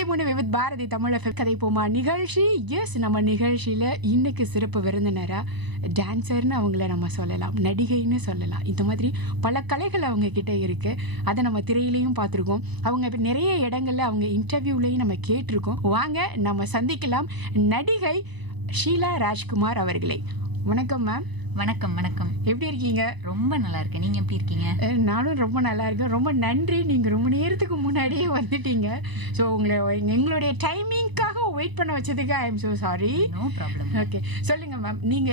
101.3 with Bharathi Tamil FM கதை போமா நிகழ்ச்சி. எஸ், நம்ம நிகழ்ச்சியில் இன்னைக்கு சிறப்பு விருந்தினராக டான்ஸர்னு அவங்கள நம்ம சொல்லலாம், நடிகைன்னு சொல்லலாம். இந்த மாதிரி பல கலைகள் அவங்க கிட்ட இருக்கு. அதை நம்ம திரையிலையும் பார்த்துருக்கோம். அவங்க நிறைய இடங்கள்ல அவங்க இன்டர்வியூலையும் நம்ம கேட்டிருக்கோம். வாங்க நம்ம சந்திக்கலாம் நடிகை ஷீலா ராஜ்குமார் அவர்களை. வணக்கம் மேம். வணக்கம். வணக்கம். எப்படி இருக்கீங்க? ரொம்ப நல்லா இருக்கேன். நீங்க எப்படி இருக்கீங்க? நானும் ரொம்ப நல்லா இருக்கேன். ரொம்ப நன்றி, நீங்க ரொம்ப நேரத்துக்கு முன்னாடியே வந்துட்டீங்க. ஸோ எங்களுடைய டைமிங்காக வெயிட் பண்ண வச்சதுக்கு I am so sorry. No problem. Okay, சொல்லுங்க மேம். நீங்க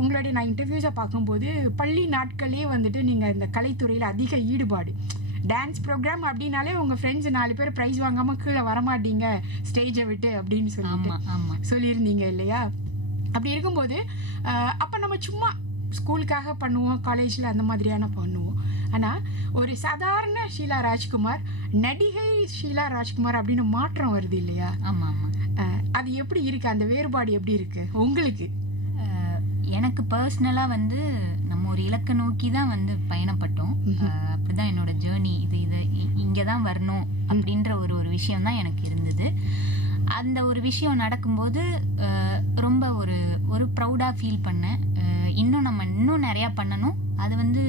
உங்களுடைய நான் இன்டர்வியூஸை பார்க்கும்போது பள்ளி நாட்களே வந்துட்டு நீங்கள் இந்த கலைத்துறையில் அதிக ஈடுபாடு. டான்ஸ் ப்ரோக்ராம் அப்படின்னாலே உங்கள் ஃப்ரெண்ட்ஸ் 4 பேர் ப்ரைஸ் வாங்காமல் கீழே வரமாட்டீங்க ஸ்டேஜை விட்டு அப்படின்னு சொல்லியிருந்தீங்க இல்லையா? அப்படி இருக்கும்போது அப்போ நம்ம சும்மா ஸ்கூலுக்காக பண்ணுவோம், காலேஜில் அந்த மாதிரியான பண்ணுவோம். ஆனால் ஒரு சாதாரண ஷீலா ராஜ்குமார், நடிகை ஷீலா ராஜ்குமார் அப்படின்னு மாற்றம் வருது இல்லையா? ஆமாம் ஆமாம். அது எப்படி இருக்குது? அந்த வேறுபாடு எப்படி இருக்குது உங்களுக்கு? எனக்கு பர்சனலாக வந்து நம்ம ஒரு இலக்கை நோக்கி தான் வந்து பயணப்பட்டோம். அப்படிதான் என்னோட ஜேர்னி. இது இங்கே தான் வரணும் அப்படின்ற ஒரு விஷயம் தான் எனக்கு இருந்தது. அந்த ஒரு விஷயம் நடக்கும்போது ரொம்ப ஒரு ப்ரௌடாக ஃபீல் பண்ணேன். இன்னும் நிறையா பண்ணணும். அது வந்து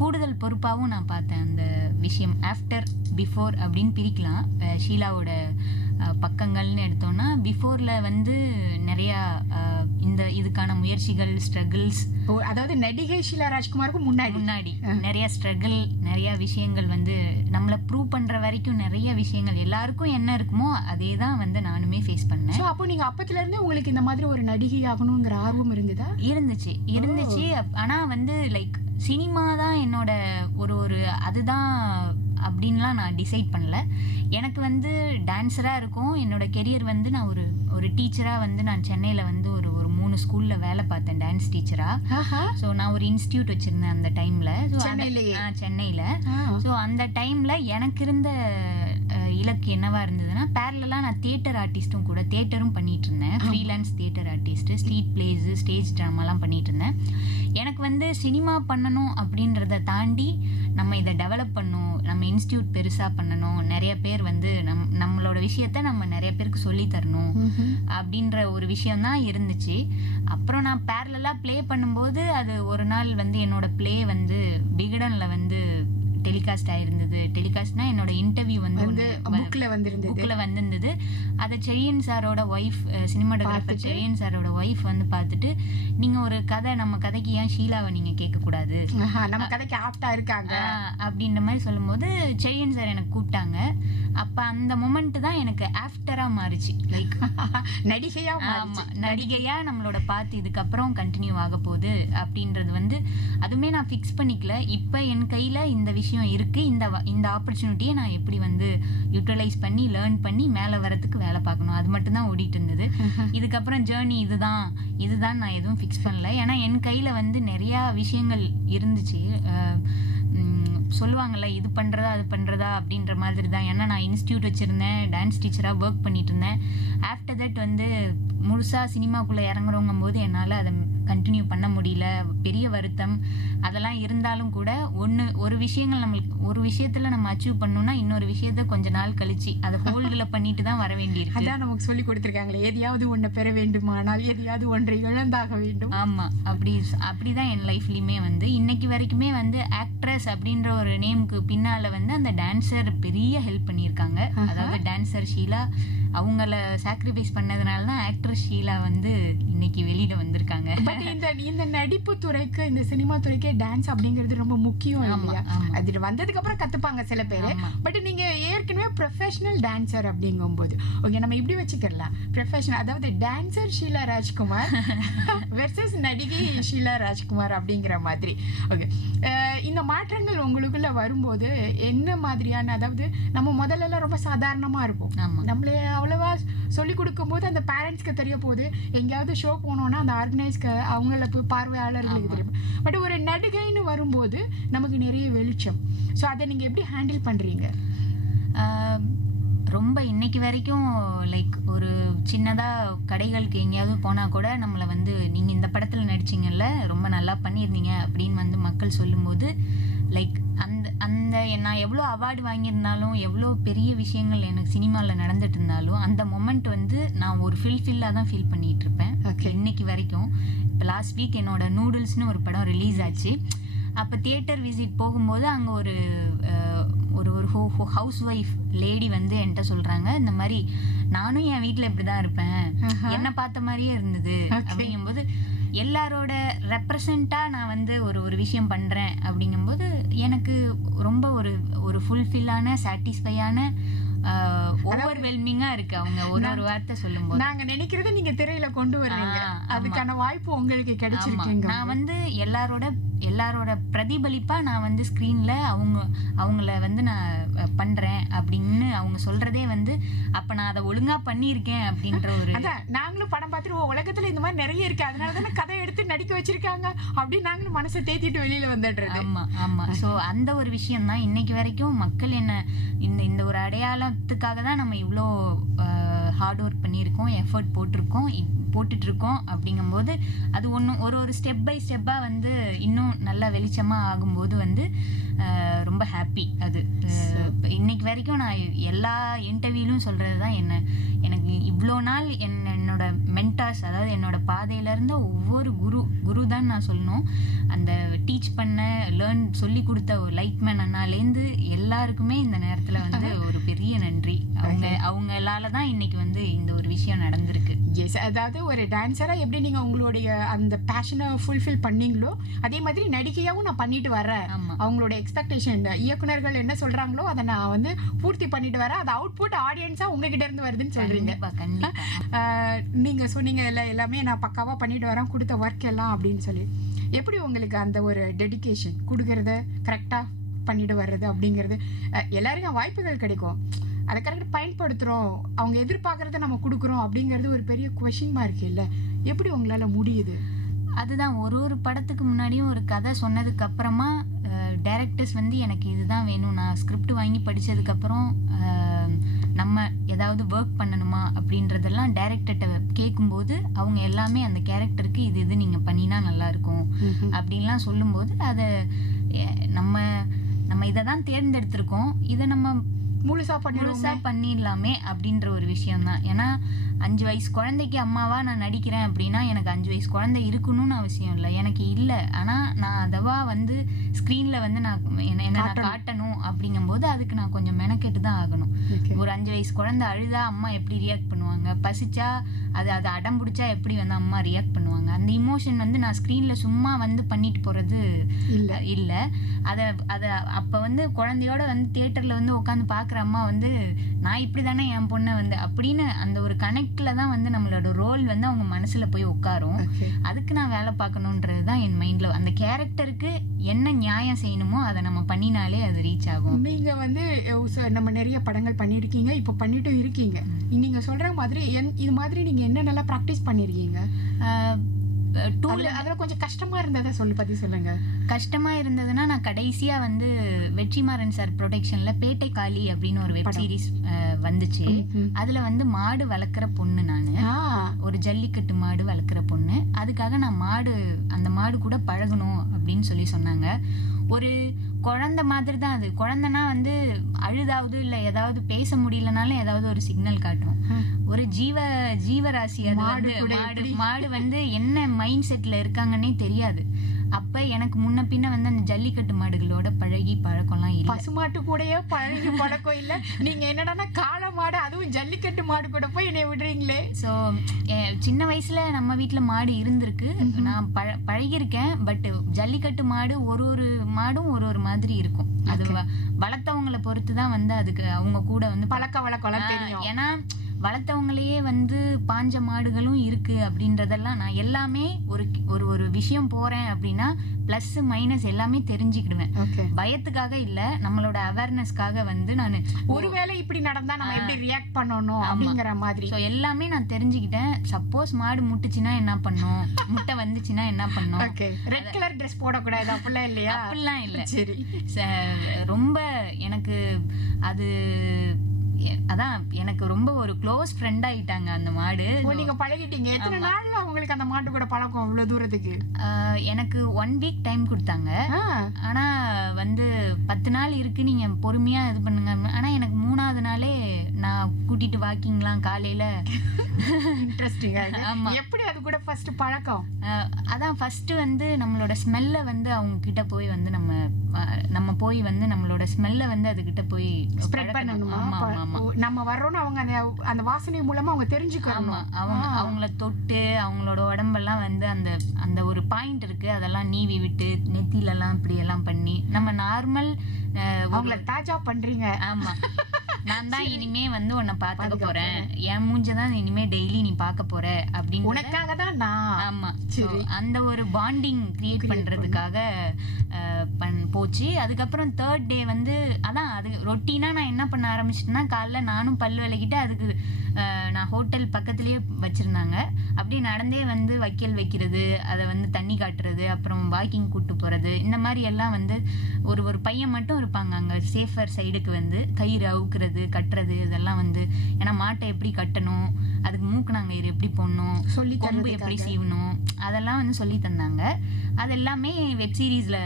கூடுதல் பொறுப்பாகவும் நான் பார்த்தேன். அந்த விஷயம் ஆஃப்டர் பிஃபோர் அப்படின்னு பிரிக்கலாம். ஷீலாவோட பக்கங்கள்னு எடுத்தோன்னா, பிஃபோரில் வந்து நிறையா இதுக்கான முயற்சிகள், ஸ்ட்ரகிள்ஸ், அதாவது நடிகை ஷீலா ராஜ்குமாருக்கு முன்னாடி நிறைய ஸ்ட்ரகிள், நிறைய விஷயங்கள் வந்து நம்மளை ப்ரூவ் பண்ற வரைக்கும் நிறைய விஷயங்கள் எல்லாருக்கும் என்ன இருக்குமோ அதே தான் வந்து நானுமே ஃபேஸ் பண்ணேன். அப்போ நீங்க அப்பத்துல இருந்தே உங்களுக்கு இந்த மாதிரி ஒரு நடிகை ஆகணுங்கிற ஆர்வம் இருந்ததா? இருந்துச்சு. ஆனா வந்து லைக் சினிமா தான் என்னோட ஒரு அதுதான் அப்படின்லாம் நான் டிசைட் பண்ணல. எனக்கு வந்து டான்ஸராக இருக்கும் என்னோட கெரியர். வந்து நான் ஒரு டீச்சராக வந்து நான் சென்னையில் வந்து ஒரு 3 ஸ்கூலில் வேலை பார்த்தேன் டான்ஸ் டீச்சராக. ஸோ நான் ஒரு இன்ஸ்டியூட் வச்சுருந்தேன் அந்த டைமில். சென்னையில். ஸோ அந்த டைமில் எனக்கு இருந்த இலக்கு என்னவா இருந்ததுன்னா, பேரலாக நான் தியேட்டர் ஆர்டிஸ்ட்டும் கூட தியேட்டரும் பண்ணிட்டு இருந்தேன். Freelance theatre artist, street plays, stage ட்ராமாலாம் பண்ணிட்டு இருந்தேன். எனக்கு வந்து சினிமா பண்ணணும் அப்படின்றத தாண்டி நம்ம இதை டெவலப் பண்ணணும், நம்ம இன்ஸ்டியூட் பெருசாக பண்ணணும், நிறைய பேர் வந்து நம்மளோட விஷயத்த நம்ம நிறைய பேருக்கு சொல்லி தரணும் அப்படின்ற ஒரு விஷயம்தான் இருந்துச்சு. அப்புறம் நான் பேரலாக ப்ளே பண்ணும்போது அது ஒரு நாள் வந்து என்னோட ப்ளே வந்து விகடனில் வந்து டெலிகாஸ்ட் ஆயிருந்தது. டெலிகாஸ்ட்னா என்னோட இன்டர்வியூ வந்து புக்கில் வந்திருந்தது. அதை செழியன் சாரோட ஒய்ஃப், சினிமாட்டோகிராஃபர் செழியன் சாரோட ஒய்ஃப் வந்து பார்த்துட்டு, நீங்கள் ஒரு கதை, நம்ம கதைக்கு ஏன் ஷீலாவை நீங்கள் கேட்கக்கூடாது, நம்ம கதைக்கு ஆப்டா இருக்காங்க அப்படின்ற மாதிரி சொல்லும்போது செழியன் சார் எனக்கு கூப்பிட்டாங்க. அப்போ அந்த மொமெண்ட் தான் எனக்கு ஆஃப்டராக மாறிச்சு. லைக் நடிகையா நம்மளோட பார்த்து இதுக்கப்புறம் கண்டினியூ ஆக போகுது அப்படின்றது வந்து அதுவுமே நான் ஃபிக்ஸ் பண்ணிக்கல. இப்போ என் கையில் இந்த விஷயம் இருக்கு. இந்த ஆப்பர்ச்சுனிட்டியை நான் எப்படி வந்து யூட்டிலைஸ் பண்ணி லேர்ன் பண்ணி மேலே வரதுக்கு வேலை பார்க்கணும், அது மட்டும் தான் ஓடிட்டு இருந்தது. இதுக்கப்புறம் ஜேர்னி இதுதான் நான் எதுவும் ஃபிக்ஸ் பண்ணல. ஏன்னா என் கையில் வந்து நிறையா விஷயங்கள் இருந்துச்சு. சொல்லுவாங்கள்ல, இது பண்ணுறதா அது பண்ணுறதா அப்படின்ற மாதிரி தான். ஏன்னா நான் இன்ஸ்டியூட் வச்சுருந்தேன், டான்ஸ் டீச்சராக ஒர்க் பண்ணிட்டு இருந்தேன். ஆஃப்டர் தட் வந்து முழுசாக சினிமாக்குள்ளே இறங்குறவங்கும் போது என்னால் அதை கண்டினியூ பண்ண முடியல. பெரிய வருத்தம் அதெல்லாம் இருந்தாலும் கூட ஒரு விஷயத்தில் நம்ம அச்சீவ் பண்ணோம்னா இன்னொரு விஷயத்த கொஞ்ச நாள் கழிச்சு அதை ஹோல்டில் பண்ணிட்டு தான் வர வேண்டியிருக்கு. அதான் நமக்கு சொல்லி கொடுத்துருக்காங்களே, எதையாவது ஒன்றை பெற வேண்டுமானால் எதையாவது ஒன்றை இழந்தாக வேண்டும். ஆமாம், அப்படிதான் என் லைஃப்லையுமே வந்து இன்னைக்கு வரைக்குமே வந்து ஆக்ட்ரஸ் அப்படின்ற ஒரு நேமுக்கு பின்னால் வந்து அந்த டான்ஸர் பெரிய ஹெல்ப் பண்ணியிருக்காங்க. அதாவது டான்ஸர் ஷீலா அவங்கள சாக்ரிஃபைஸ் பண்ணதுனால தான் ஆக்ட்ரஸ் ஷீலா வந்து இன்னைக்கு வெளியிட வந்திருக்காங்க. பட் இந்த நடிப்பு துறைக்கு, இந்த சினிமா துறைக்கே டான்ஸ் அப்படிங்கிறது ரொம்ப முக்கியம் இல்லையா? அது வந்ததுக்கு அப்புறம் கத்துப்பாங்க சில பேர். பட் நீங்க ஏற்கனவே ப்ரொஃபஷனல் டான்சர் அப்படிங்கும்போது ஓகே, நம்ம இப்படி வச்சுக்கலாம், ப்ரொஃபஷனல், அதாவது டான்சர் ஷீலா ராஜ்குமார் வெர்சஸ் நடிகை ஷீலா ராஜ்குமார் அப்படிங்கிற மாதிரி. ஓகே, இந்த மாற்றங்கள் உங்களுக்குள்ள வரும்போது என்ன மாதிரியான, அதாவது நம்ம முதல்ல ரொம்ப சாதாரணமா இருப்போம், நம்மளே அவ்வளவா சொல்லி கொடுக்கும் போது அந்த பேரண்ட்ஸ்க்கு தெரிய போகுது, எங்கேயாவது ஷோ போனோம்னா அந்த ஆர்கனைஸ்க்கு அவங்கள பார்வையாளர்களுக்கு தெரியும். பட் ஒரு நடிகைன்னு வரும்போது நமக்கு நிறைய வெளிச்சம். ஸோ அதை நீங்கள் எப்படி ஹேண்டில் பண்ணுறீங்க? ரொம்ப இன்னைக்கு வரைக்கும் லைக் ஒரு சின்னதாக கடைகளுக்கு எங்கேயாவது போனால் கூட நம்மளை வந்து நீங்கள் இந்த படத்தில் நடிச்சிங்கல்ல, ரொம்ப நல்லா பண்ணியிருந்தீங்க அப்படின்னு வந்து மக்கள் சொல்லும்போது லைக் அந்த நான் எவ்வளோ அவார்டு வாங்கியிருந்தாலும் எவ்வளோ பெரிய விஷயங்கள் எனக்கு சினிமாவில் நடந்துட்டு இருந்தாலும் அந்த மொமெண்ட் வந்து நான் ஒரு ஃபில்லாக தான் ஃபீல் பண்ணிட்டு இருப்பேன் இன்னைக்கு வரைக்கும். இப்போ லாஸ்ட் வீக் என்னோட நூடுல்ஸ்னு ஒரு படம் ரிலீஸ் ஆச்சு. அப்போ தியேட்டர் விசிட் போகும்போது அங்கே ஒரு ஒரு ஒரு ஹவுஸ் ஒய்ஃப் லேடி வந்து என்கிட்ட சொல்கிறாங்க, இந்த மாதிரி நானும் என் வீட்டில் இப்படி தான் இருப்பேன், என்னை பார்த்த மாதிரியே இருந்தது அப்படிங்கும்போது எல்லாரோட ரெப்ரசண்ட்டாக நான் வந்து ஒரு விஷயம் பண்ணுறேன் அப்படிங்கும்போது எனக்கு ரொம்ப ஒரு ஃபுல்ஃபில்லான சாட்டிஸ்ஃபையான ஓவர்வெல்மிங்கா இருக்கு அவங்க ஒரு வார்த்தை சொல்லும்போது. நாங்க நினைக்கிறத நீங்க திரையில கொண்டு வர்றீங்க, அதுக்கான வாய்ப்பு உங்களுக்கு கிடைச்சிருக்கு. நான் வந்து எல்லாரோட பிரதிபலிப்பா நான் வந்து ஸ்கிரீன்ல அவங்கள வந்து நான் பண்றேன் அப்படின்னு அவங்க சொல்றதே வந்து அப்ப நான் அதை ஒழுங்கா பண்ணியிருக்கேன் அப்படின்ற ஒரு நாங்களும் படம் பார்த்துட்டு உலகத்துல இந்த மாதிரி நிறைய இருக்கு, அதனாலதானே கதை எடுத்து நடிக்க வச்சிருக்காங்க அப்படின்னு நாங்களும் மனசை தேத்திட்டு வெளியில வந்துடுறது. ஆமா. சோ அந்த ஒரு விஷயம் தான் இன்னைக்கு வரைக்கும் மக்கள் என்ன இந்த ஒரு அடையாளத்துக்காக தான் நம்ம இவ்வளோ ஹார்ட் ஒர்க் பண்ணியிருக்கோம், எஃபர்ட் போட்டுட்டு இருக்கோம் அப்படிங்கும்போது அது ஒரு ஸ்டெப் பை ஸ்டெப்பாக வந்து இன்னும் நல்லா வெளிச்சமாக ஆகும்போது வந்து ரொம்ப ஹாப்பி. அது இன்னைக்கு வரைக்கும் நான் எல்லா இன்டர்வியூலும் சொல்கிறது தான் எனக்கு இவ்வளோ நாள் என்னோட மென்டார்ஸ், அதாவது என்னோட பாதையிலேருந்து ஒவ்வொரு குரு தான் நான் சொல்லணும். அந்த டீச் பண்ண சொல்லி கொடுத்த ஒரு லைட்மேன் அண்ணாலேருந்து எல்லாருக்குமே இந்த நேரத்தில் வந்து ஒரு பெரிய நன்றி. அவங்களால தான் இன்னைக்கு வந்து இந்த ஒரு விஷயம் நடந்திருக்கு. எஸ், அதாவது ஒரு டான்ஸராக எப்படி நீங்கள் உங்களுடைய அந்த பேஷனை ஃபுல்ஃபில் பண்ணீங்களோ அதே மாதிரி நடிகையாகவும் நான் பண்ணிட்டு வரேன். அவங்களோட எக்ஸ்பெக்டேஷன் இயக்குனர்கள் என்ன சொல்கிறாங்களோ அதை நான் வந்து பூர்த்தி பண்ணிட்டு வரேன். அது அவுட்புட் ஆடியன்ஸாக உங்ககிட்ட இருந்து வருதுன்னு சொல்கிறீங்க. நீங்கள் சொன்னீங்க எல்லாமே நான் பக்காவாக பண்ணிட்டு வரேன், கொடுத்த ஒர்க் எல்லாம் அப்படின்னு சொல்லி. எப்படி உங்களுக்கு அந்த ஒரு டெடிகேஷன் கொடுக்கறத கரெக்டாக பண்ணிட்டு வர்றது அப்படிங்கிறது? எல்லாருக்கும் வாய்ப்புகள் கிடைக்கும், அதை கரெக்டாக பயன்படுத்துகிறோம், அவங்க எதிர்பார்க்குறத நம்ம கொடுக்குறோம் அப்படிங்கிறது ஒரு பெரிய கொஷின் மார்க் இல்லை. எப்படி உங்களால் முடியுது? அதுதான் ஒரு படத்துக்கு முன்னாடியும் ஒரு கதை சொன்னதுக்கு அப்புறமா டைரக்டர்ஸ் வந்து எனக்கு இதுதான் வேணும், நான் ஸ்கிரிப்ட் வாங்கி படித்ததுக்கப்புறம் நம்ம ஏதாவது ஒர்க் பண்ணணுமா அப்படின்றதெல்லாம் டைரக்டர்கிட்ட கேட்கும்போது அவங்க எல்லாமே அந்த கேரக்டருக்கு இது நீங்கள் பண்ணினா நல்லாயிருக்கும் அப்படின்லாம் சொல்லும்போது அதை நம்ம இதை தான் தேர்ந்தெடுத்திருக்கோம், இதை நம்ம முழுசா பண்ணிடலாமே அப்படின்ற ஒரு விஷயம்தான். ஏன்னா 5 வயசு குழந்தைக்கு அம்மாவா நான் நடிக்கிறேன் அப்படின்னா எனக்கு 5 வயசு குழந்தை இருக்கணும்னு அவசியம் இல்லை, எனக்கு இல்லை. ஆனால் நான் அதவா வந்து ஸ்க்ரீனில் வந்து என்ன காட்டணும் அப்படிங்கும்போது அதுக்கு நான் கொஞ்சம் மெனக்கெட்டு தான் ஆகணும். ஒரு 5 வயசு குழந்தை அழுதா அம்மா எப்படி ரியாக்ட் பண்ணுவாங்க, பசிச்சா அது அடம் பிடிச்சா எப்படி வந்து அம்மா ரியாக்ட் பண்ணுவாங்க, அந்த இமோஷன் வந்து நான் ஸ்க்ரீனில் சும்மா வந்து பண்ணிட்டு போகிறது இல்லை. அதை அப்போ வந்து குழந்தையோட வந்து தியேட்டரில் வந்து உட்காந்து பார்க்குற அம்மா வந்து நான் இப்படி தானே என் பொண்ணை வந்து அப்படின்னு அந்த ஒரு கனெக்ட்ல தான் வந்து நம்மளோட ரோல் வந்து அவங்க மனசுல போய் உட்காரும். அதுக்கு நான் வேலை பார்க்கணுன்றது தான் என் மைண்ட்ல. அந்த கேரக்டருக்கு என்ன நியாயம் செய்யணுமோ அதை நம்ம பண்ணினாலே அது ரீச் ஆகும். நீங்க வந்து நம்ம நிறைய படங்கள் பண்ணிருக்கீங்க, இப்ப பண்ணிட்டு இருக்கீங்க. நீங்க சொல்ற மாதிரி இது மாதிரி நீங்க என்ன நல்லா பிராக்டிஸ் பண்ணிருக்கீங்க? அதில் கொஞ்சம் கஷ்டமா இருந்ததை பத்தி சொல்லுங்க. கஷ்டமா இருந்ததுன்னா நான் கடைசியா வந்து வெற்றிமாறன் சார் ப்ரொடக்ஷன்ல பேட்டை காளி அப்படின்னு ஒரு வெப் சீரிஸ் வந்துச்சு. அதுல வந்து மாடு வளர்க்குற பொண்ணு, நான் ஒரு ஜல்லிக்கட்டு மாடு வளர்க்குற பொண்ணு. அதுக்காக நான் அந்த மாடு கூட பழகணும் அப்படின்னு சொல்லி சொன்னாங்க. ஒரு குழந்தை மாதிரி தான் அது. குழந்தைனா வந்து அழுதாவது இல்லை ஏதாவது பேச முடியலனாலும் ஏதாவது ஒரு சிக்னல் காட்டும். ஒரு ஜீவராசி அது வந்து மாடு வந்து என்ன மைண்ட் செட்ல இருக்காங்கன்னே தெரியாது. அப்ப எனக்கு முன்ன பின்ன வந்து அந்த ஜல்லிக்கட்டு மாடுகளோட பழக்கம்லாம் இல்லை. பசுமாட்டு கூடயே பழகி பழக்கம் இல்லை. நீங்க என்னடானா காளை மாடு, அதுவும் ஜல்லிக்கட்டு மாடு கூட போய் என்னை விடுறீங்களே. ஸோ சின்ன வயசுல நம்ம வீட்டுல மாடு இருந்திருக்கு, நான் பழகிருக்கேன். பட் ஜல்லிக்கட்டு மாடு ஒரு மாடும் ஒரு மாதிரி இருக்கும். அது வளர்த்தவங்களை பொறுத்து தான் வந்து அதுக்கு அவங்க கூட வந்து பழக்க வழக்கம் தெரியும். ஏன்னா வளர்த்தவங்களையே வந்து பாஞ்ச மாடுகளும் இருக்கு அப்படின்றதெல்லாம் நான் எல்லாமே ஒரு விஷயம் போறேன் அப்படின்னா பிளஸ் மைனஸ் எல்லாமே தெரிஞ்சுக்கிடுவேன். பயத்துக்காக இல்ல, நம்மளோட அவேர்னஸ்க்காக வந்து நான் ஒருவேளை இப்படி நடந்தா நம்ம எப்படி ரியாக்ட் பண்ணணும் அப்படிங்கிற மாதிரி எல்லாமே நான் தெரிஞ்சுக்கிட்டேன். சப்போஸ் மாடு முட்டுச்சுன்னா என்ன பண்ணும், முட்டை வந்துச்சுன்னா என்ன பண்ணும், ரெட் கலர் ட்ரெஸ் போடக்கூடாது அப்படிலாம் இல்லையா? அப்படிலாம் இல்ல. சரி, ரொம்ப எனக்கு அது அதான் எனக்கு ரொம்ப ஒரு க்ளோஸ் ஃப்ரெண்ட் ஆயிட்டாங்க அந்த மாடு. நீங்க பழகிட்டீங்க. எத்தனை நாள்ல உங்களுக்கு அந்த மாடு கூட பழக்கம் அவ்வளவு தூரத்துக்கு? எனக்கு 1 வீக் டைம் கொடுத்தாங்க. ஆனா வந்து 10 நாள் இருக்கு, நீங்க பொறுமையா இது பண்ணுங்க. ஆனா எனக்கு 3வது நாளே நான் கூட்டிட்டு வாக்கிங்லாம் காலையில. இன்ட்ரெஸ்டிங்கா ஆமா. எப்படி அது கூட ஃபர்ஸ்ட் பழக்கம்? அதான் ஃபர்ஸ்ட் வந்து நம்மளோட ஸ்மெல்ல வந்து அவங்க கிட்ட போய் வந்து நம்ம போய் வந்து நம்மளோட ஸ்மெல்ல வந்து அது கிட்ட போய் ஸ்ப்ரெட் பண்ணணுமா? நம்ம வர்றோம்னு அவங்க அந்த வாசனை மூலமா அவங்க தெரிஞ்சுக்கணும். அவங்கள தொட்டு அவங்களோட உடம்பெல்லாம் வந்து அந்த அந்த ஒரு பாயிண்ட் இருக்கு, அதெல்லாம் நீவி விட்டு நெத்தில எல்லாம் இப்படி எல்லாம் பண்ணி நம்ம நார்மல் அவங்கள தாஜா பண்றீங்க. ஆமா. நான் தான் இனிமே வந்து உன்னை பாத்துக்க போறேன், என் மூஞ்சதான் இனிமே டெய்லி நீ பாக்க போற அப்படின்னு உனக்காக தான் நான். ஆமா. சரி, அந்த ஒரு பாண்டிங் கிரியேட் பண்றதுக்காக போச்சு. அதுக்கப்புறம் 3rd டே வந்து அதான் அது ரொட்டீனா நான் என்ன பண்ண ஆரம்பிச்சிட்டேன்னா, காலைல நானும் பல் விளக்கிட்டு அதுக்கு நான் ஹோட்டல் பக்கத்துலயே வச்சிருந்தாங்க, அப்படியே நடந்தே வந்து வைக்கல் வைக்கிறது, அதை வந்து தண்ணி காட்டுறது, அப்புறம் வாக்கிங் கூட்டு போறது, இந்த மாதிரி எல்லாம் வந்து ஒரு பையன் மட்டும் இருப்பாங்க அங்க சேஃபர் சைடுக்கு வந்து கயிறு அவுக்குறது கட்டுறது இதெல்லாம் வந்து. ஏன்னா மாட்டை எப்படி கட்டணும், அதுக்கு மூக்குனாங்கயிறு எப்படி போடணும், கொம்பு எப்படி சீவணும், அதெல்லாம் வந்து சொல்லி தந்தாங்க. அது எல்லாமே வெப் சீரிஸ்ல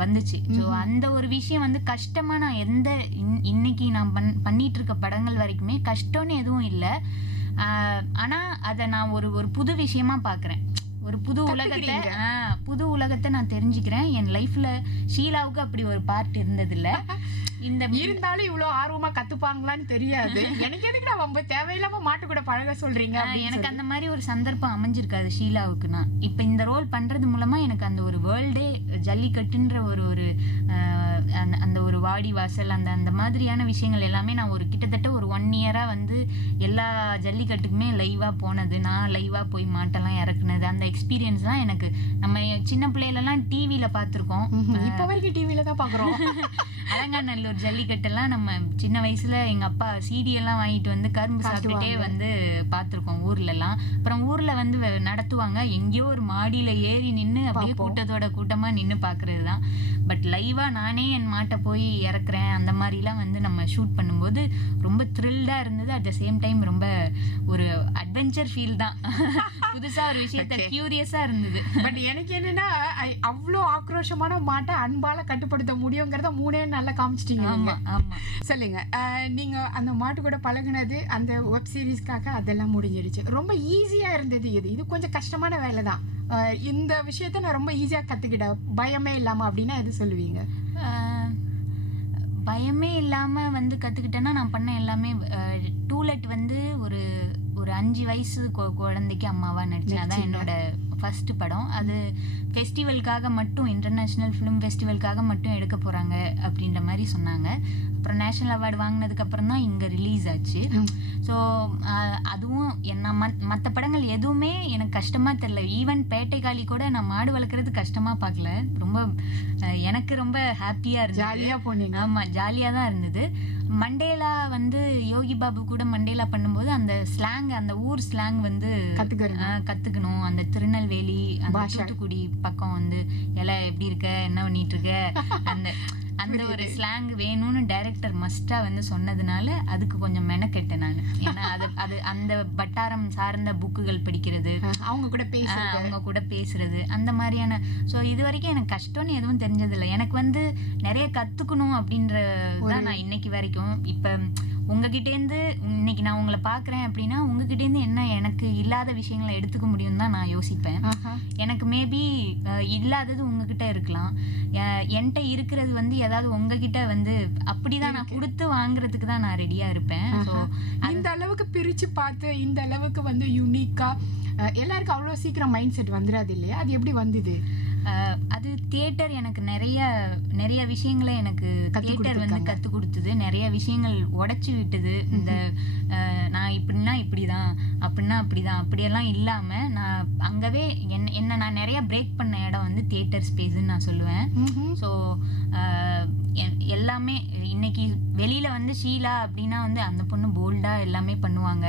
வந்துச்சு. ஸோ அந்த ஒரு விஷயம் வந்து கஷ்டமா நான் இன்னைக்கு நான் பண்ணிட்டு இருக்க படங்கள் வரைக்குமே கஷ்டம்னு எதுவும் இல்லை. ஆனா அதை நான் ஒரு புது விஷயமா பாக்குறேன். ஒரு புது உலகத்தை நான் தெரிஞ்சுக்கிறேன். என் லைஃப்ல ஷீலாவுக்கு அப்படி ஒரு பார்ட் இருந்தது இல்ல. இந்த இருந்தாலும் இவ்வளவு ஆர்வமா கத்துப்பாங்களான்னு தெரியாது எனக்கு. எதுக்கு நான் ரொம்ப தேவையில்லாம மாட்டு கூட பழக சொல்றீங்க? எனக்கு அந்த மாதிரி ஒரு சந்தர்ப்பம் அமைஞ்சிருக்காது ஷீலாவுக்கு. நான் இப்ப இந்த ரோல் பண்றது மூலமா எனக்கு அந்த ஒரு வேர்ல்டே ஜல்லிக்கட்டுன்ற ஒரு அந்த ஒரு வாடி வாசல் அந்த மாதிரியான விஷயங்கள் எல்லாமே நான் கிட்டத்தட்ட ஒரு 1 இயரா வந்து எல்லா ஜல்லிக்கட்டுக்குமே லைவா போனது, நான் லைவா போய் மாட்டெல்லாம் இறக்குனது, அந்த எக்ஸ்பீரியன்ஸ்லாம் எனக்கு நம்ம சின்ன பிள்ளையிலலாம் டிவியில பார்த்துருக்கோம். இப்ப வரைக்கும் டிவியில தான் பாக்குறோம். அலங்காநல்லூர் ஜல்லிக்கட்டெல்லாம் நம்ம சின்ன வயசுல எங்க அப்பா சிடி எல்லாம் வாங்கிட்டு வந்து கரும்பு சாப்பிட்டுட்டே வந்து பார்த்துருக்கோம் ஊர்ல எல்லாம். அப்புறம் ஊர்ல வந்து நடத்துவாங்க, எங்கேயோ ஒரு மாடியில ஏறி நின்று அப்படியே கூட்டத்தோட கூட்டமா நின்று பாக்குறதுதான். பட் லைவா நானே என் மாட்டை போய் இறக்குறேன், அந்த மாதிரிலாம் வந்து நம்ம ஷூட் பண்ணும்போது ரொம்ப த்ரில்டா இருந்தது. அட் த சேம் டைம் ரொம்ப ஒரு அட்வென்ச்சர் ஃபீல் தான். புதுசா ஒரு விஷயத்த கியூரியஸா இருந்தது. பட் எனக்கு என்னன்னா, அவ்வளோ ஆக்ரோஷமான மாட்டை அன்பால கட்டுப்படுத்த முடியுங்கிறத 3 நல்லா காமிச்சிட்டீங்க. சொல்லுங்க, நீங்க அந்த மாட்டு கூட பழகுனது அந்த வெப் சீரிஸ்க்காக அதெல்லாம் முடிஞ்சிடுச்சு. ரொம்ப ஈஸியா இருந்தது இது கொஞ்சம் கஷ்டமான வேலை தான். இந்த விஷயத்த நான் ரொம்ப ஈஸியா கத்துக்கிட்டேன் பயமே இல்லாம அப்படின்னா எது சொல்லுவீங்க? பயமே இல்லாம வந்து கத்துக்கிட்டேன்னா நான் பண்ண எல்லாமே டூலெட் வந்து ஒரு 5 வயசு குழந்தைக்கு அம்மாவா நடிச்சேன். அதான் என்னோட ஃபர்ஸ்ட் படம். அது ஃபெஸ்டிவலுக்காக மட்டும், இன்டர்நேஷ்னல் ஃபிலிம் ஃபெஸ்டிவலுக்காக மட்டும் எடுக்க போகிறாங்க அப்படின்ற மாதிரி சொன்னாங்க. அப்புறம் நேஷ்னல் அவார்டு வாங்கினதுக்கு அப்புறம் தான் இங்கே ரிலீஸ் ஆச்சு. ஸோ அதுவும் என்ன மற்ற படங்கள் எதுவுமே எனக்கு கஷ்டமாக தெரில. ஈவன் பேட்டைக்காளி கூட நான் மாடு வளர்க்குறது கஷ்டமாக பார்க்கல. ரொம்ப எனக்கு ரொம்ப ஹாப்பியாக இருந்தது. ஜாலியாக போனீங்க? ஆமாம், ஜாலியாக தான் இருந்தது. மண்டேலா வந்து யோகி பாபு கூட மண்டேலா பண்ணும்போது அந்த ஸ்லாங், அந்த ஊர் ஸ்லாங் வந்து கற்றுக்கணும். அந்த திருநெல்வேலி, அந்த தூத்துக்குடி பக்கம் வந்து எல்லாம் எப்படி இருக்க, என்ன பண்ணிட்டு இருக்க, அந்த ஒரு ஸ்லாங் வேணும்னு டைரக்டர் மஸ்டா வந்து சொன்னதுனால அதுக்கு கொஞ்சம் மெனக்கெட்டேன் நான். ஏன்னா அது அந்த வட்டாரம் சார்ந்த புக்குகள் படிக்கிறது, அவங்க கூட பேசுறது, அந்த மாதிரியான. ஸோ இது வரைக்கும் எனக்கு கஷ்டம்னு எதுவும் தெரிஞ்சதில்லை. எனக்கு வந்து நிறைய கத்துக்கணும் அப்படின்றதான் நான் இன்னைக்கு வரைக்கும். இப்போ உங்ககிட்டேருந்து இன்னைக்கு நான் உங்களை பார்க்குறேன் அப்படின்னா உங்ககிட்டேருந்து என்ன எனக்கு இல்லாத விஷயங்களை எடுத்துக்க முடியும் தான் நான் யோசிப்பேன். எனக்கு மேபி இல்லாதது உங்ககிட்ட இருக்கலாம், என்கிட்ட இருக்கிறது வந்து ஏதாவது உங்ககிட்ட வந்து அப்படிதான் நான் கொடுத்து வாங்குறதுக்கு தான் நான் ரெடியா இருப்பேன். ஸோ இந்த அளவுக்கு பிரிச்சு பார்த்து இந்த அளவுக்கு வந்து யூனிக்கா எல்லாருக்கும் அவ்வளோ சீக்கிரம் மைண்ட் செட் வந்துடாது இல்லையா? அது எப்படி வந்தது? அது தியேட்டர் எனக்கு நிறைய விஷயங்களை எனக்கு தியேட்டர் வந்து கற்றுக் கொடுத்தது. நிறைய விஷயங்கள் உடைச்சி விட்டது. இந்த நான் இப்படின்னா இப்படிதான், அப்படின்னா அப்படிதான், அப்படியெல்லாம் இல்லாமல் நான் அங்கவே என்ன நான் நிறைய பிரேக் பண்ண இடம் வந்து தியேட்டர் ஸ்பேஸ்ன்னு நான் சொல்லுவேன். ஸோ எல்லாமே இன்னைக்கு வெளியில வந்து ஷீலா அப்படின்னா வந்து அந்த பொண்ணு போல்டா எல்லாமே பண்ணுவாங்க,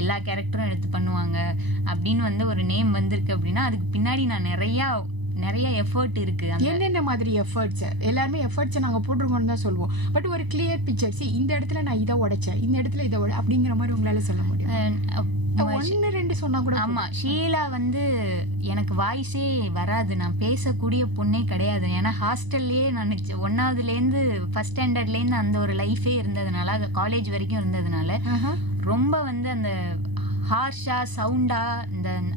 எல்லா கேரக்டரும் எடுத்து பண்ணுவாங்க அப்படின்னு வந்து ஒரு நேம் வந்திருக்கு அப்படின்னா அதுக்கு பின்னாடி நான் நிறைய எஃபர்ட் இருக்கு. என்னென்ன மாதிரி எஃபர்ட்ஸ்? எல்லாருமே எஃபர்ட்ஸை நாங்கள் போட்டிருக்கோம்னு தான் சொல்லுவோம். பட் ஒரு கிளியர் பிக்சர், இந்த இடத்துல நான் இதை உடைச்சேன், இந்த இடத்துல இதை அப்படிங்கிற மாதிரி உங்களால சொல்ல முடியும்? ஒன்னு ரெண்டு சொன்னா கூட ஆமா, ஷீலா வந்து எனக்கு வாய்ஸே வராது, நான் பேசக்கூடிய பொண்ணே கிடையாது. ஏன்னா ஹாஸ்டல்லையே நான் 1வதுலேருந்து ஃபர்ஸ்ட் ஸ்டாண்டர்ட்லேருந்து அந்த ஒரு லைஃபே இருந்ததுனால, காலேஜ் வரைக்கும் இருந்ததுனால ரொம்ப வந்து அந்த ஹார்ஷா சவுண்டா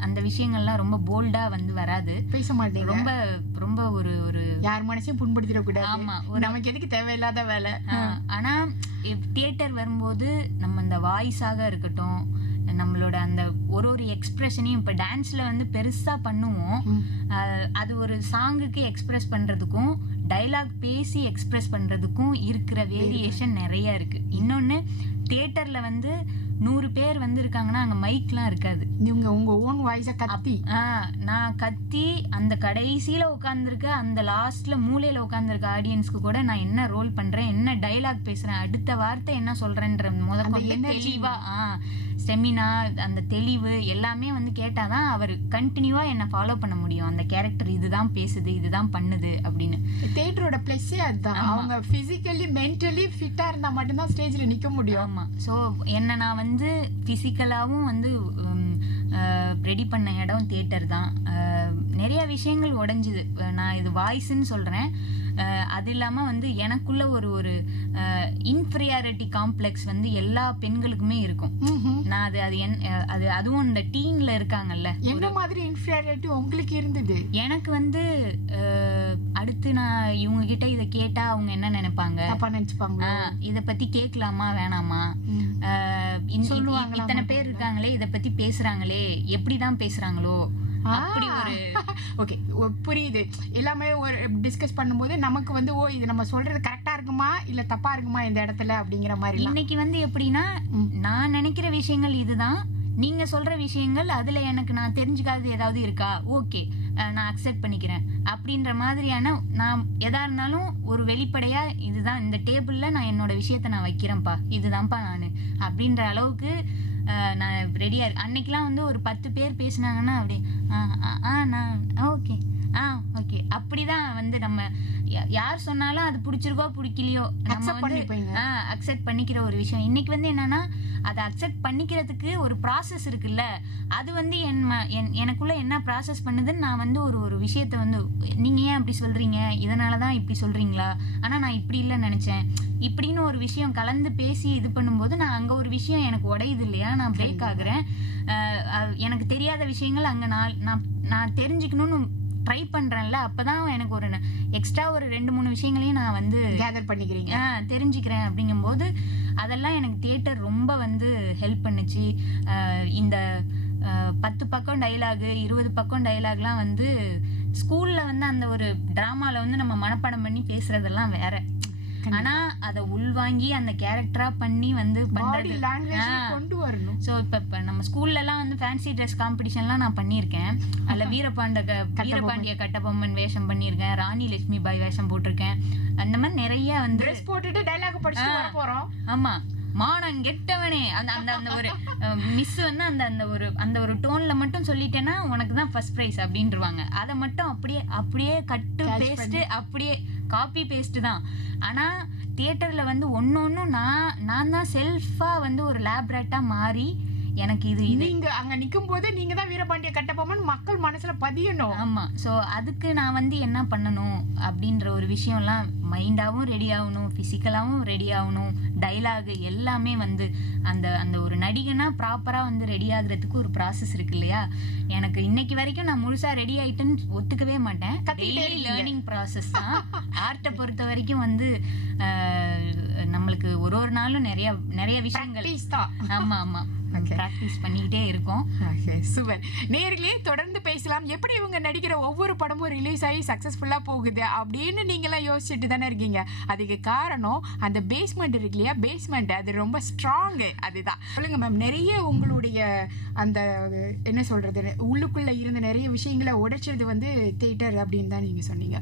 அந்த விஷயங்கள்லாம் ரொம்ப போல்டா வந்து வராது, பேச மாட்டேன். ரொம்ப ரொம்ப ஒரு ஒரு யார் மனசையும் புண்படுத்திட கூடாது. ஆமா, நமக்கு எதுக்கு தேவையில்லாத வேலை. ஆனா தியேட்டர் வரும்போது நம்ம அந்த வாய்ஸாக இருக்கட்டும், நம்மளோட அந்த ஒரு எக்ஸ்பிரஷனையும் இப்போ டான்ஸ்ல வந்து பெருசா பண்ணுவோம், அது ஒரு சாங்குக்கு எக்ஸ்பிரஸ் பண்றதுக்கும் டைலாக் பேசி எக்ஸ்பிரஸ் பண்றதுக்கும் இருக்கிற வேரியேஷன் நிறைய இருக்கு. இன்னொன்னு தியேட்டர்ல வந்து 100 பேர் வந்து இருக்காங்கன்னா அங்க மைக்லாம் இருக்காது. நீங்க உங்க ஓன் வாய்ஸ கத்தி நான் கத்தி அந்த கடைசியில உட்கார்ந்துருக்க அந்த லாஸ்ட்ல மூலையில உட்கார்ந்துருக்க ஆடியன்ஸ்க்கு கூட நான் என்ன ரோல் பண்றேன், என்ன டைலாக் பேசுறேன், அடுத்த வார்த்தை என்ன சொல்றேன்ற முதல்ல தெளிவா செமினா அந்த தெளிவு எல்லாமே வந்து கேட்டாதான் அவர் கண்டினியூவா என்ன ஃபாலோ பண்ண முடியும். அந்த கேரக்டர் இதுதான் பேசுது, இதுதான் பண்ணுது அப்படின்னு. தியேட்டரோட பிளஸ்ஸே அதுதான். அவங்க பிசிக்கலி மென்டலி ஃபிட்டா இருந்தா மட்டும்தான் ஸ்டேஜ்ல நிக்க முடியும். ஆமா, ஸோ என்ன நான் வந்து பிசிக்கலாவும் வந்து ரெடி பண்ண இடம் தியேட்டர் தான். நிறைய விஷயங்கள் உடைஞ்சுது. நான் இது வாய்ஸ்ன்னு சொல்றேன். அது இல்லாம வந்து எனக்குள்ள ஒரு இன்ஃபீரியாரிட்டி காம்ப்ளெக்ஸ் வந்து எல்லா பெண்களுக்குமே இருக்கும். நான் அது அதுவும் இந்த டீன்ல இருக்காங்கல்ல, என்ன மாதிரி இன்ஃபீரியாரிட்டி உங்களுக்கு இருந்தது? எனக்கு வந்து அடுத்து நான் இவங்க கிட்ட இதை கேட்டா அவங்க என்ன நினைப்பாங்க, நினைச்சுப்பாங்க, இத பத்தி கேட்கலாமா வேணாமா, இத்தனை பேர் இருக்காங்களே இத பத்தி பேசுறாங்களே எப்படிதான் பேசுறாங்களோ அப்படி ஒரு ஓகே புரியுது. எல்லாமே ஒரு டிஸ்கஸ் பண்ணும்போது நமக்கு வந்து இது நம்ம சொல்றது கரெக்டா இருக்குமா இல்ல தப்பா இருக்குமா இந்த இடத்துல அப்படிங்கிற மாதிரி. இன்னைக்கு வந்து எப்படின்னா நான் நினைக்கிற விஷயங்கள் இதுதான், நீங்க சொல்ற விஷயங்கள் அதுல எனக்கு நான் தெரிஞ்சுக்காதது ஏதாவது இருக்கா, ஓகே நான் அக்செப்ட் பண்ணிக்கிறேன் அப்படின்ற மாதிரியான. நான் எதா இருந்தாலும் ஒரு வெளிப்படையா இதுதான் இந்த டேபிள்ல நான் என்னோட விஷயத்த நான் வைக்கிறேன்ப்பா, இதுதான்ப்பா நான் அப்படின்ற அளவுக்கு நான் ரெடியா இருக்கேன். அன்னைக்கெல்லாம் வந்து ஒரு 10 பேர் பேசினாங்கன்னா அப்படி நான் ஓகே ஓகே அப்படிதான் வந்து நம்ம யார் சொன்னாலும் அது பிடிச்சிருக்கோ பிடிக்கலையோ நம்ம வந்து அக்செப்ட் பண்ணிக்கிற ஒரு விஷயம். இன்னைக்கு வந்து என்னன்னா அதை அக்செப்ட் பண்ணிக்கிறதுக்கு ஒரு ப்ராசஸ் இருக்குல்ல, அது வந்து எனக்குள்ள என்ன ப்ராசஸ் பண்ணுதுன்னு நான் வந்து ஒரு விஷயத்த வந்து நீங்க ஏன் அப்படி சொல்றீங்க, இதனாலதான் இப்படி சொல்றீங்களா, ஆனா நான் இப்படி இல்லைன்னு நினைச்சேன் இப்படின்னு ஒரு விஷயம் கலந்து பேசி இது பண்ணும்போது நான் அங்க ஒரு விஷயம் எனக்கு உடையுது இல்லையா, நான் பிரேக் ஆகுறேன். எனக்கு தெரியாத விஷயங்கள் அங்க நான் தெரிஞ்சுக்கணும்னு ட்ரை பண்றேன்ல, அப்பதான் எனக்கு ஒரு எக்ஸ்ட்ரா ஒரு 2-3 விஷயங்களையும் நான் வந்து கேதர் பண்ணிக்கிறீங்க, தெரிஞ்சுக்கிறேன். அப்படிங்கும்போது அதெல்லாம் எனக்கு தியேட்டர் ரொம்ப வந்து ஹெல்ப் பண்ணுச்சு. இந்த 10 பக்கம் டைலாகு 20 பக்கம் டைலாக்லாம் வந்து ஸ்கூல்ல வந்து அந்த ஒரு டிராமால வந்து நம்ம மனப்பாடம் பண்ணி பேசுறதெல்லாம் வேற, ஆனா அத உள்வாங்கி அந்த கேரக்டரா பண்ணி வந்து பண்றது கொண்டு வரணும். சோ இப்ப நம்ம ஸ்கூல்ல எல்லாம் வந்து ஃபேன்சி ட்ரெஸ் காம்படிஷன்லாம் நான் பண்ணியிருக்கேன். அதுல வீரபாண்டிய கட்டபொம்மன் வேஷம் பண்ணியிருக்கேன், ராணி லட்சுமி பாய் வேஷம் போட்டிருக்கேன். அந்த மாதிரி நிறைய வந்து ட்ரெஸ் போட்டுட்டு டைலாக் படிச்சு வர போறோம். ஆமா, மானம் கெட்டவனே அந்த ஒரு மிஸ் வந்து அந்த ஒரு டோன்ல மட்டும் சொல்லிட்டேன்னா உனக்கு தான் ஃபர்ஸ்ட் பிரைஸ் அப்படின்றாங்க. அதை மட்டும் அப்படியே கட்டு பேஸ்ட் அப்படியே காப்பி பேஸ்ட் தான். ஆனா தியேட்டர்ல வந்து ஒன்னொன்னும் நான் தான் செல்ஃபா வந்து ஒரு லேப்ரேட்டா மாறி எனக்கு இது நீங்க அங்க நிக்கும் போது நீங்க தான் வீரபாண்டிய கட்டபொம்மன் மக்கள் மனசுல பதியணும். ஆமா, சோ அதுக்கு நான் வந்து என்ன பண்ணணும் அப்படின்ற ஒரு விஷயம்லாம் மைண்டாவும் ரெடி ஆகணும், பிசிக்கலாவும் ரெடி ஆகணும், டைலாக் எல்லாமே வந்து அந்த ஒரு நடிகனா ப்ராப்பரா வந்து ரெடி ஆகுறதுக்கு ஒரு ப்ராசஸ் இருக்கு இல்லையா. எனக்கு இன்னைக்கு வரைக்கும் நான் முழுசா ரெடி ஆயிட்டேன்னு ஒத்துக்கவே மாட்டேன். டெய்லி லேர்னிங் ப்ராசஸ் தான். ஆர்ட்டை பொறுத்த வரைக்கும் வந்து நம்மளுக்கு ஒரு நாளும் நிறைய விஷயங்கள். ஆமா ஆமா, பிராக்டிஸ் பண்ணிக்கிட்டே இருக்கோம். சூப்பர். நேர்களே தொடர்ந்து பேசலாம். எப்படி இவங்க நடிக்கிற ஒவ்வொரு படமும் ரிலீஸ் ஆகி சக்சஸ்ஃபுல்லா போகுது அப்படின்னு நீங்களாம் யோசிச்சுட்டு தானே இருக்கீங்க. அதுக்கு காரணம் அந்த பேஸ்மெண்ட் இருக்கு இல்லையா, பேஸ்மெண்ட் அது ரொம்ப ஸ்ட்ராங். அதுதான். சொல்லுங்க மேம், நிறைய உங்களுடைய அந்த என்ன சொல்றது உள்ளுக்குள்ள இருந்த நிறைய விஷயங்களை உடைச்சது வந்து தியேட்டர் அப்படின்னு தான் நீங்க சொன்னீங்க.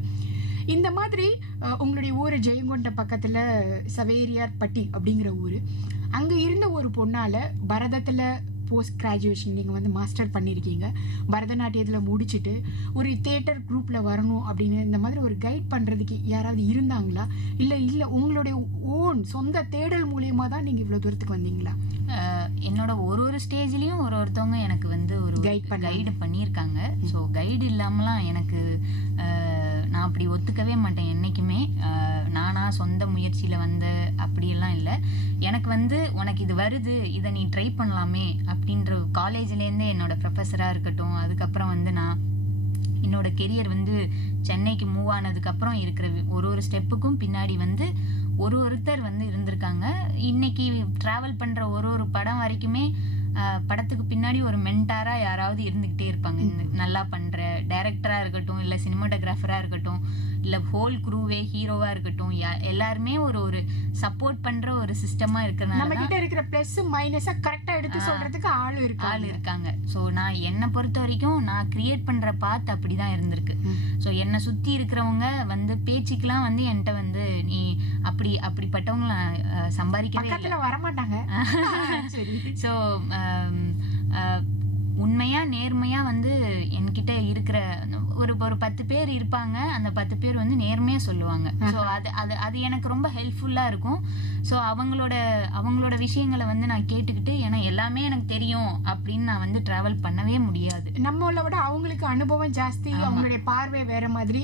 இந்த மாதிரி உங்களுடைய ஊர் ஜெயங்கொண்ட பக்கத்துல சவேரியார் பட்டி அப்படிங்கிற ஊரு, அங்க இருந்த ஒரு பொண்ணால பரதத்துல போஸ்ட் கிராஜுவேஷன் நீங்கள் வந்து மாஸ்டர் பண்ணியிருக்கீங்க, பரதநாட்டியத்தில் முடிச்சுட்டு ஒரு தியேட்டர் குரூப்பில் வரணும் அப்படின்னு இந்த மாதிரி ஒரு கைட் பண்ணுறதுக்கு யாராவது இருந்தாங்களா? இல்லை இல்லை உங்களுடைய ஓன் சொந்த தேடல் மூலியமாக தான் நீங்கள் இவ்வளோ தூரத்துக்கு வந்தீங்களா? என்னோட ஒரு ஸ்டேஜ்லேயும் ஒருத்தவங்க எனக்கு வந்து ஒரு கைடு பண்ணியிருக்காங்க. ஸோ கைடு இல்லாமலாம் எனக்கு நான் அப்படி ஒத்துக்கவே மாட்டேன் என்றைக்குமே. நானா சொந்த முயற்சியில் வந்த அப்படியெல்லாம் இல்லை. எனக்கு வந்து உனக்கு இது வருது, இதை நீ ட்ரை பண்ணலாமே அப்படின்ற காலேஜ்லேருந்தே என்னோட ப்ரொஃபஸராக இருக்கட்டும், அதுக்கப்புறம் வந்து நான் என்னோட கெரியர் வந்து சென்னைக்கு மூவ் ஆனதுக்கப்புறம் இருக்கிற ஒரு ஸ்டெப்புக்கும் பின்னாடி வந்து ஒருத்தர் வந்து இருந்திருக்காங்க. இன்னைக்கு ட்ராவல் பண்ணுற ஒரு படம் வரைக்குமே படத்துக்கு பின்னாடி ஒரு மென்டாராக யாராவது இருந்துக்கிட்டே இருப்பாங்க. நல்லா பண்ணுற டைரக்டராக இருக்கட்டும், இல்லை சினிமாட்டோகிராஃபராக இருக்கட்டும், இல்லை ஹோல் குரூவே ஹீரோவாக இருக்கட்டும், எல்லாருமே ஒரு சப்போர்ட் பண்ணுற ஒரு சிஸ்டமாக இருக்கிறனால நம்ம கிட்ட இருக்கிற ப்ளஸ் மைனஸை கரெக்டாக எடுத்து சொல்கிறதுக்கு ஆள் இருக்காங்க. ஸோ நான் என்னை பொறுத்த வரைக்கும் நான் கிரியேட் பண்ணுற பாத் அப்படி தான் இருந்திருக்கு. ஸோ என்னை சுற்றி இருக்கிறவங்க வந்து பேச்சுக்கெலாம் வந்து என்கிட்ட வந்து நீ அப்படிப்பட்டவங்களை சம்பாதிக்கவே வரமாட்டாங்க. ஸோ உண்மையா நேர்மையா வந்து என்கிட்ட இருக்கிற ஒரு 10 பேர் இருப்பாங்க. அந்த 10 பேர் வந்து நேர்மையா சொல்லுவாங்க. ஸோ அது எனக்கு ரொம்ப ஹெல்ப்ஃபுல்லா இருக்கும். ஸோ அவங்களோட விஷயங்களை வந்து நான் கேட்டுக்கிட்டு, ஏன்னா எல்லாமே எனக்கு தெரியும் அப்படின்னு நான் வந்து டிராவல் பண்ணவே முடியாது. நம்மளை விட அவங்களுக்கு அனுபவம் ஜாஸ்தி, அவங்களுடைய பார்வை வேற மாதிரி,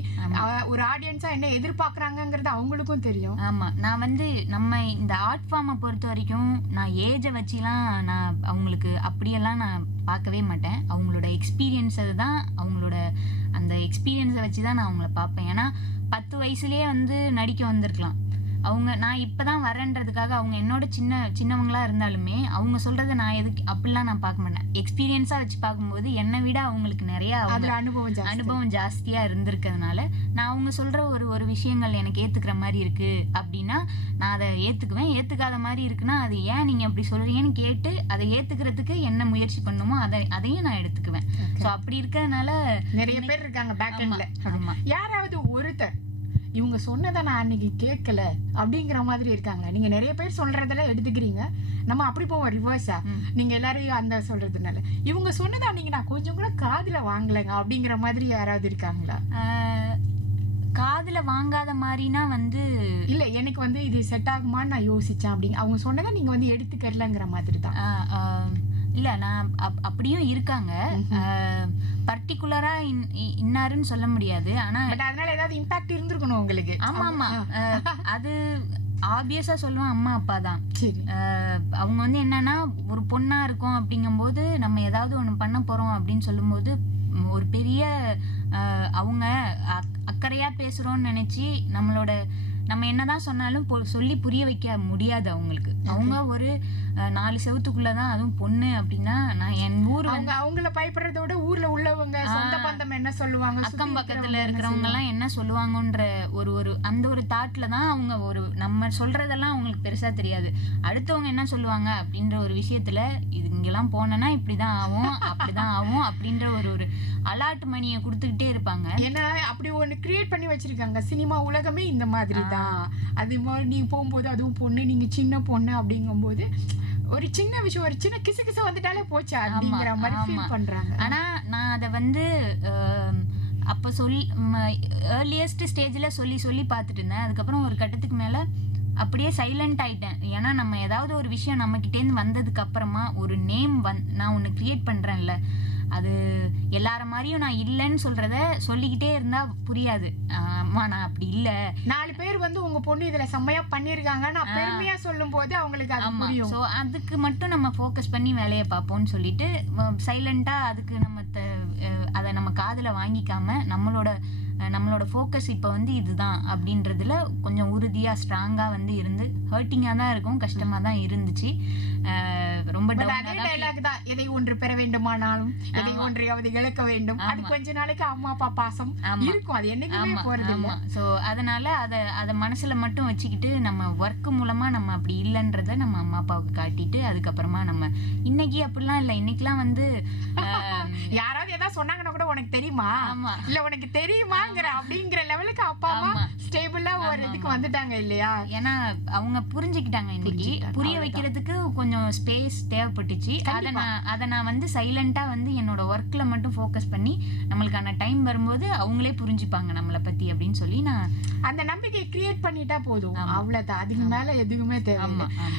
ஒரு ஆடியன்ஸா என்ன எதிர்பார்க்கறாங்கங்கிறது அவங்களுக்கும் தெரியும். ஆமா, நான் வந்து நம்ம இந்த ஆர்ட் ஃபார்மை பொறுத்த வரைக்கும் நான் ஏஜை வச்சுலாம் நான் அவங்களுக்கு அப்படியெல்லாம் நான் பார்க்கவே மாட்டேன். அவங்களோட எக்ஸ்பீரியன்ஸை தான், அவங்களோட அந்த எக்ஸ்பீரியன்ஸை வச்சு தான் நான் அவங்கள பார்ப்பேன். ஏன்னா 10 வயசுலேயே வந்து நடிக்க வந்திருக்கலாம். நான் இப்போதான் வரேன்றதுக்காக அவங்க என்னோட சின்னவங்களா இருந்தாலுமே அவங்க சொல்றதை நான் எதுக்கு அப்படிலாம் நான் பார்க்க மாட்டேன். எக்ஸ்பீரியன்ஸாக வச்சு பார்க்கும்போது என்னை விட அவங்களுக்கு நிறைய அனுபவம் ஜாஸ்தியா இருந்திருக்கிறதுனால நான் அவங்க சொல்ற ஒரு விஷயங்கள் எனக்கு ஏத்துக்கிற மாதிரி இருக்கு அப்படின்னா நான் அதை ஏத்துக்குவேன். ஏத்துக்காத மாதிரி இருக்குன்னா அது ஏன் நீங்க அப்படி சொல்றீங்கன்னு கேட்டு அதை ஏத்துக்கிறதுக்கு என்ன முயற்சி பண்ணுமோ அதையும் நான் எடுத்துக்குவேன். ஸோ அப்படி இருக்கிறதுனால நிறைய பேர் இருக்காங்க பேக் எண்ட்ல. யாராவது ஒருத்தர் இவங்க சொன்னதை நான் அன்னைக்கு கேட்கல அப்படிங்கிற மாதிரி இருக்காங்க? நீங்க நிறைய பேர் சொல்றதெல்லாம் எடுத்துக்கிறீங்க, நம்ம அப்படி போவோம் ரிவர்ஸா. நீங்க எல்லாரையும் அந்த சொல்றதுனால இவங்க சொன்னதை அன்னைக்கு நான் கொஞ்சம் கூட காதுல வாங்கலைங்க அப்படிங்கிற மாதிரி யாராவது இருக்காங்களா? காதுல வாங்காத மாதிரினா வந்து இல்ல, எனக்கு வந்து இது செட் ஆகுமான்னு நான் யோசிச்சேன் அப்படிங்க அவங்க சொன்னதை நீங்க வந்து எடுத்துக்கலங்கிற மாதிரி தான். இல்ல, நான் அப்படியும் இருக்காங்க. பர்டிகுலரா இன்னாருன்னு சொல்ல முடியாது. ஆனா அதனால ஏதாவது இம்பாக்ட் இருந்திருக்கணும் உங்களுக்கு. ஆமா அது ஆப்வியஸா சொல்லுவேன், அம்மா அப்பா தான். அவங்க வந்து என்னன்னா ஒரு பொண்ணா இருக்கும் அப்படிங்கும்போது நம்ம ஏதாவது ஒண்ணு பண்ண போறோம் அப்படின்னு சொல்லும்போது ஒரு பெரிய அவங்க அக்கறையா பேசுறோம்னு நினைச்சு நம்ம என்னதான் சொன்னாலும் சொல்லி புரிய வைக்க முடியாது அவங்களுக்கு. அவங்க ஒரு 4 செவத்துக்குள்ளதான், அதுவும் பொண்ணு அப்படின்னா நான் என் ஊர் அவங்கள பயப்படுறதோட ஊர்ல உள்ளவங்க சொந்த பந்தம் என்ன சொல்லுவாங்க, அக்கம் பக்கத்துல இருக்கிறவங்க எல்லாம் என்ன சொல்லுவாங்கன்ற அந்த ஒரு தாட்ல தான் அவங்க நம்ம சொல்றதெல்லாம் அவங்களுக்கு பெருசா தெரியாது. அடுத்தவங்க என்ன சொல்லுவாங்க அப்படின்ற ஒரு விஷயத்துல இது இங்கெல்லாம் போனேன்னா இப்படிதான் ஆகும் அப்படிதான் ஆகும் அப்படின்ற ஒரு அலாட் மணியை கொடுத்துக்கிட்டே இருப்பாங்க. ஏன்னா அப்படி ஒண்ணு கிரியேட் பண்ணி வச்சிருக்காங்க. சினிமா உலகமே இந்த மாதிரி தான். அது நீ போகும்போது அதுவும் பொண்ணு, நீங்க சின்ன பொண்ணு அப்படிங்கும்போது ஒரு சின்ன விஷயம், ஒரு சின்ன கிசு வந்துட்டாலே போச்சு அப்படிங்கிற மாதிரி ஃபீல் பண்றாங்க. ஆனா நான் அதை வந்து அப்ப ஏர்லியஸ்ட் ஸ்டேஜ்ல சொல்லி பார்த்துட்டு இருந்தேன். அதுக்கப்புறம் ஒரு கட்டத்துக்கு மேல அப்படியே சைலண்ட் ஆயிட்டேன். ஏன்னா நம்ம ஏதாவது ஒரு விஷயம் நம்ம கிட்டேருந்து வந்ததுக்கு அப்புறமா ஒரு நேம் நான் ஒண்ணு கிரியேட் பண்றேன்ல, அது எல்லார மாதிரியும் நான் இல்லைன்னு சொல்றத சொல்லிக்கிட்டே இருந்தா புரியாது. அம்மா நான் அப்படி இல்ல, 4 பேர் வந்து உங்க பொண்ணு இதுல செம்மையா பண்ணிருக்காங்க நான் பெருமையா சொல்லும் போது அவங்களுக்கு அது புரியும். சோ அதுக்கு மட்டும் நம்ம ஃபோக்கஸ் பண்ணி வேலையை பார்ப்போம்னு சொல்லிட்டு சைலண்டா அதுக்கு அதை நம்ம காதுல வாங்கிக்காம நம்மளோட ஃபோக்கஸ் இப்போ வந்து இதுதான் அப்படின்றதுல கொஞ்சம் உறுதியா ஸ்ட்ராங்கா வந்து இருந்து ஹர்ட்டிங்கா தான் இருக்கும், கஷ்டமா தான் இருந்துச்சு. ரொம்ப எதை ஒன்று பெற வேண்டுமானாலும் எதை ஒன்றையாவது இழக்க வேண்டும். அது கொஞ்ச நாளைக்கு அம்மா அப்பா பாசம் இருக்கும், அது என்னைக்குமே போறது இல்ல. சோ அதனால அதை மனசுல மட்டும் வச்சுக்கிட்டு நம்ம ஒர்க் மூலமா நம்ம அப்படி இல்லைன்றத நம்ம அம்மா அப்பாவுக்கு காட்டிட்டு அதுக்கப்புறமா நம்ம இன்னைக்கு அப்படிலாம் இல்லை. இன்னைக்கெல்லாம் வந்து யாராவது ஏதாவது சொன்னாங்கன்னா கூட உனக்கு தெரியுமா, இல்ல உனக்கு தெரியுமா வேணாங்கிற அப்படிங்கிற லெவலுக்கு அப்பா அம்மா ஸ்டேபிளா ஒரு இதுக்கு வந்துட்டாங்க இல்லையா? ஏன்னா அவங்க புரிஞ்சுக்கிட்டாங்க. இன்னைக்கு புரிய வைக்கிறதுக்கு கொஞ்சம் ஸ்பேஸ் தேவைப்பட்டுச்சு. அதை நான் வந்து சைலண்டா வந்து என்னோட ஒர்க்ல மட்டும் ஃபோக்கஸ் பண்ணி நம்மளுக்கான டைம் வரும்போது அவங்களே புரிஞ்சுப்பாங்க நம்மளை பத்தி அப்படின்னு சொல்லி நான் அந்த நம்பிக்கையை கிரியேட் பண்ணிட்டா போதும். அவ்வளவுதான், அதுக்கு மேல எதுவுமே தேவை.